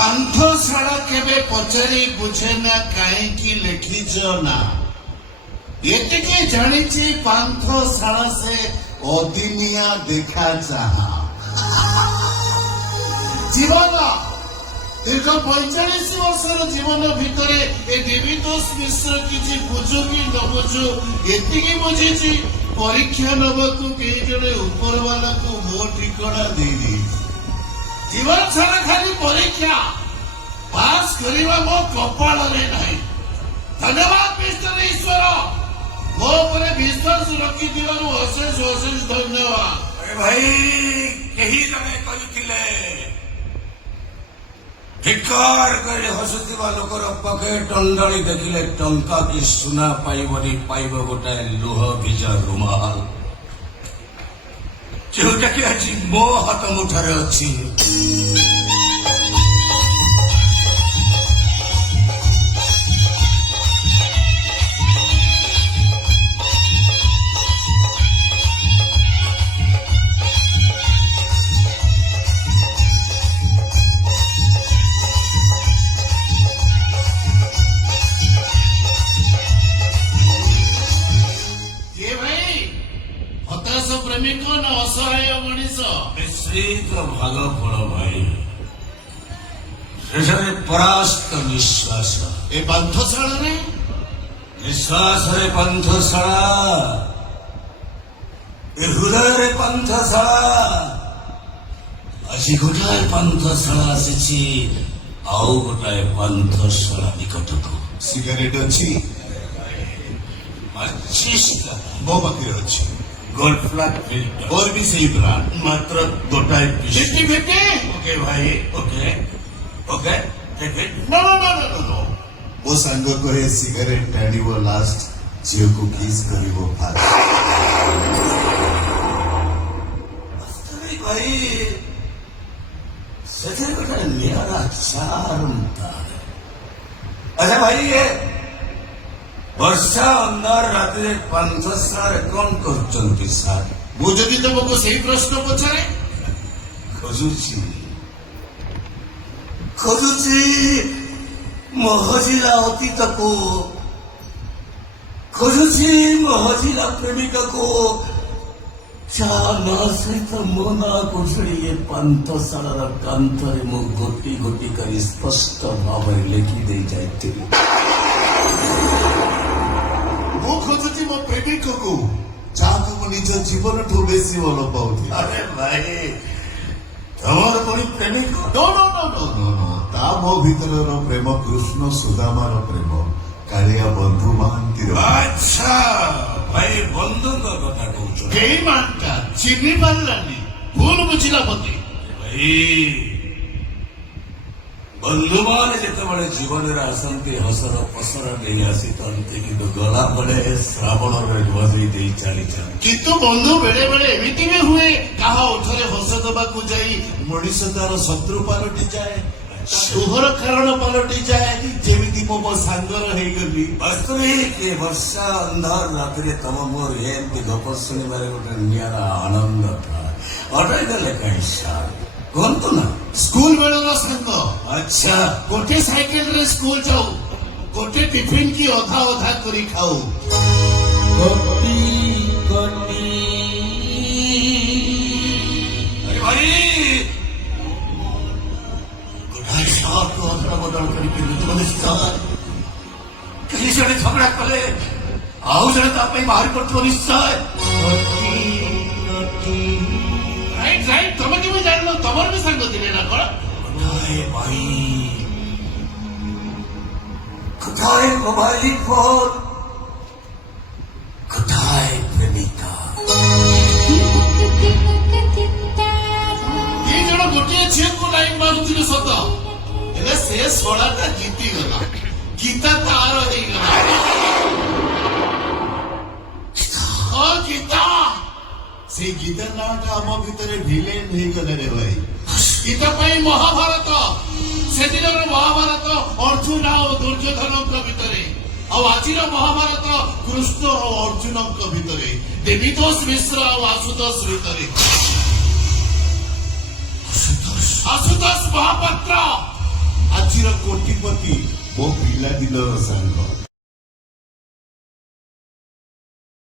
ପାନ୍ଥଶାଳା କେବେ ପଚାରି ବୁଝେ ନା କାହିଁକି ଲେଖିଛ ନା ଏତିକି ଜାଣିଛି ପାନ୍ଥଶାଳା ସେ ଅଦିନିଆ ଦେଖା ଚାହା ଜୀବନ ଦୀର୍ଘ 45 ବର୍ଷର ଜୀବନ ଭିତରେ ଏ ଦେବୀତୋଷ ମିଶ୍ର କିଛି ବୁଝୁ କି ନ ବୁଝୁ ଏତିକି ବୁଝିଛି ପରୀକ୍ଷା ନେବାକୁ କେହି ଜଣେ ଉପରବାଲାକୁ ମୋ ଠିକଣା ଦେଇଦେଇଛି ଜୀବନ ସାରା ଖାଲି ପରୀକ୍ଷା ପାସ୍ କରିବା ମୋ କପାଳରେ ନାହିଁ ଧନ୍ୟବାଦ ମିଷ୍ଟର ଈଶ୍ୱର ମୋ ଉପରେ ବିଶ୍ୱାସ ରଖିଥିବାରୁ ଅଶେଷ ଅଶେଷ ଧନ୍ୟବାଦ ଭାଇ କେହି ଜଣେ କହିଥିଲେ ଧିକ୍କାର କରି ହସୁଥିବା ଲୋକର ପକେଟ ଅଣ୍ଡଳି ଦେଖିଲେ ଟଙ୍କା କି ସୁନା ପାଇବନି ପାଇବ ଗୋଟାଏ ଲୁହ ଭିଜା ରୁମାଲ ଯେଉଁଟାକି ଆଜି ମୋ ହାତ ମୁଠାରେ ଅଛି ପ୍ରେମିକ ନା ଅସହାୟ ମଣିଷ ମିଶ୍ରିତ ଭାଗ ଫଳ ଭାଇ ଶେଷରେ ପରାସ୍ତ ନିଶ୍ୱାସ ଏ ପାନ୍ଥଶାଳାରେ ନିଶ୍ୱାସରେ ପାନ୍ଥଶାଳା ଏ ହୃଦୟରେ ପାନ୍ଥଶାଳା ଆଜି ଗୋଟାଏ ପାନ୍ଥଶାଳା ଆସିଛି ଆଉ ଗୋଟାଏ ପାନ୍ଥଶାଳା ନିକଟକୁ ସିଗାରେଟ ଅଛି ମୋ ପାଖରେ ଅଛି गोल्ड फ्लैग फिल्टर और भी सही ब्रांड मात्र गोटाए फिफ्टी फिफ्टी ओके भाई okay okay no no no no no वो सांग कहे सिगारेट टाणिब लास्ट झील को किस करिब फास्ट भाई सेठे गोटाए निराला चार्म अच्छा भाई ये वर्षा अंधार रात्रि पान्थशालारे कौन करछन्ति सार ମୁଁ ଯଦି ତମକୁ ସେଇ ପ୍ରଶ୍ନ ପଚାରେ ଖୋଜୁଛି ମୋ ହଜିଲା ଅତୀତକୁ ଖୋଜୁଛି ମୋ ହଜିଲା ପ୍ରେମିକକୁ ଚା ନା ସହିତ ମୋ ନାଁକୁ ଛିଡ଼ି ଏ ପାନ୍ଥଶାଳାର କାନ୍ଥରେ ମୁଁ ଗୋଟି ଗୋଟି କରି ସ୍ପଷ୍ଟ ଭାବରେ ଲେଖିଦେଇ ଯାଇଥିଲି ମୁଁ ଖୋଜୁଛି ମୋ ପ୍ରେମିକକୁ ଯାହାକୁ ମୁଁ ନିଜ ଜୀବନଠୁ ବେଶୀ ଭଲ ପାଉଥିଲି अरे भाई ତମର ପୁଣି ପ୍ରେମିକ no no no no no no ତା ମୋ ଭିତରର ପ୍ରେମ କୃଷ୍ଣ ସୁଦାମାର ପ୍ରେମ କାଳିଆ ବନ୍ଧୁ ମହାନ୍ତିର ଆଚ୍ଛା ଭାଇ ବନ୍ଧୁଙ୍କ କଥା କହୁଛ କେହି ମାନଟା ଚିହ୍ନି ପାରିଲାନି ଭୁଲ ବୁଝିଲା ବୋଧେ ଭାଇ ବନ୍ଧୁମାନେ ଯେତେବେଳେ ଜୀବନରେ ଆସନ୍ତି ହସର ପସର ନେଇ ଆସିଥାନ୍ତି କିନ୍ତୁ ଗଲାବେଳେ ଶ୍ରାବଣରେ ବଜେଇ ଦେଇ ଚାଲିଥାନ୍ତି କିନ୍ତୁ ବନ୍ଧୁ ବେଳେ ବେଳେ ଏମିତି ବି ହୁଏ କାହା ଓଠରେ ହସ ଦେବାକୁ ଯାଇ ମଣିଷ ତାର ଶତ୍ରୁ ପାଲଟି ଯାଏ ସୁହର କାରଣ ପାଲଟି ଯାଏ ଯେମିତି ମୁଁ ମୋ ସାଙ୍ଗର ହେଇଗଲି ବାସ୍ତବିକ ଏ ବର୍ଷା ଅନ୍ଧାର ରାତିରେ ତମ ମୋର ଏମିତି ଗପ ଶୁଣିବାରେ ଗୋଟେ ନିଆରା ଆନନ୍ଦ ଥାଏ ଅଟଇ ଗଲେ କାହିଁ ସାର୍ କୁହନ୍ତୁ ନା ସ୍କୁଲ ବେଳର ସାଙ୍ଗ ଆଚ୍ଛା ଗୋଟେ ସାଇକେଲରେ ସ୍କୁଲ ଯାଉ ଗୋଟେ ଟିଫିନ କି ଅଧା ଅଧା କରି ଖାଉ କୋଟି କୋଟି ଭାଇ ଗୋଟାଏ ସହରକୁ ଅଦଳ ବଦଳ କରି ପିନ୍ଧୁଥିବ ନିଶ୍ଚୟ କେହି ଜଣେ ଝଗଡ଼ା କଲେ ଆଉ ଜଣେ ତା ପାଇଁ ବାହାରି ପଡୁଥିବ ନିଶ୍ଚୟ ରାଇଟ୍ ରାଇଟ୍ ତମେ କେବେ ଜାଣିଲ ତମର ବି ସାଙ୍ଗ ଥିଲେ ନା କଣ কোথায় ভাই কোথায় মোবাইল ফোন কোথায় প্রেমিকা ଦି ଜଣ ଗୋଟିଏ ଝିଅକୁ ଲାଇନ୍ ମାରୁଥିଲେ ସତ ହେଲେ ସେ ଶଳାଟା ଜିତିଗଲା ଗୀତା ତାର ହେଇଗଲା ହଁ ଗୀତା ସେଇ ଗୀତା ନାଁଟା ଆମ ଭିତରେ ଭିଲେନ ହେଇଗଲେ ରେ ଭାଇ ଗୀତା ପାଇଁ ମହାଭାରତ ସେଦିନର ମହାଭାରତ ଅର୍ଜୁନ ଆଉ ଦୁର୍ଯ୍ୟୋଧନଙ୍କ ଭିତରେ ଆଉ ଆଜିର ମହାଭାରତ କୃଷ୍ଣ ଆଉ ଅର୍ଜୁନଙ୍କ ଭିତରେ ଦେବୀତୋଷ ମିଶ୍ର ଆଉ ଆଶୁତୋଷ ଭିତରେ ଆଶୁତୋଷ ମହାପାତ୍ର କୋଟିପତି ମୋ ପିଲାଦିନର ସାଙ୍ଗ।